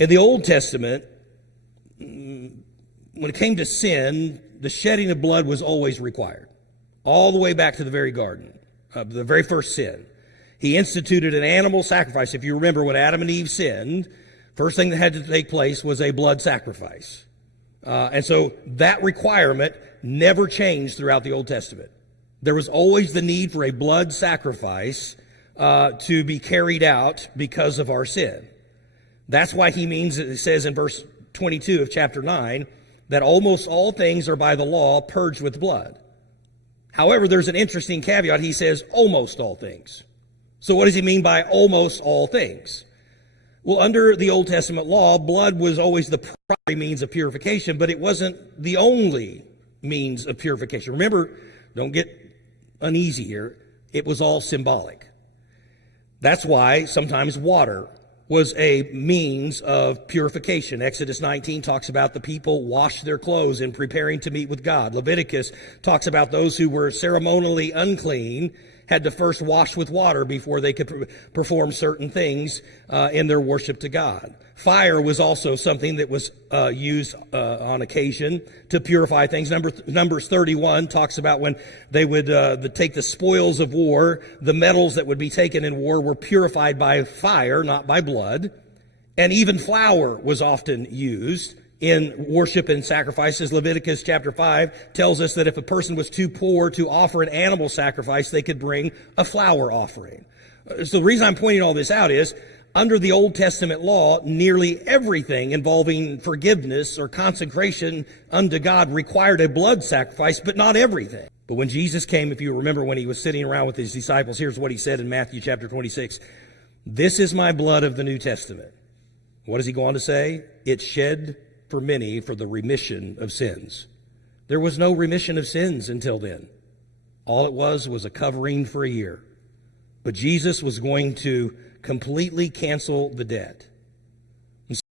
In the Old Testament, when it came to sin, the shedding of blood was always required, all the way back to the very garden, the very first sin. He instituted an animal sacrifice. If you remember when Adam and Eve sinned, first thing that had to take place was a blood sacrifice. And so that requirement never changed throughout the Old Testament. There was always the need for a blood sacrifice to be carried out because of our sin. That's why it says in verse 22 of chapter 9 that almost all things are by the law purged with blood. However, there's an interesting caveat. He says almost all things. So what does he mean by almost all things? Well, under the Old Testament law, blood was always the primary means of purification, but it wasn't the only means of purification. Remember, don't get uneasy here. It was all symbolic. That's why sometimes water was a means of purification. Exodus 19 talks about the people washed their clothes in preparing to meet with God. Leviticus talks about those who were ceremonially unclean had to first wash with water before they could perform certain things in their worship to God. Fire was also something that was used on occasion to purify things. Numbers 31 talks about when they would take the spoils of war, the metals that would be taken in war were purified by fire, not by blood. And even flour was often used in worship and sacrifices. Leviticus chapter 5 tells us that if a person was too poor to offer an animal sacrifice, they could bring a flour offering. So the reason I'm pointing all this out is, under the Old Testament law, nearly everything involving forgiveness or consecration unto God required a blood sacrifice, but not everything. But when Jesus came, if you remember when he was sitting around with his disciples, here's what he said in Matthew chapter 26. This is my blood of the New Testament. What does he go on to say? It's shed for many for the remission of sins. There was no remission of sins until then. All it was a covering for a year. But Jesus was going to completely cancel the debt.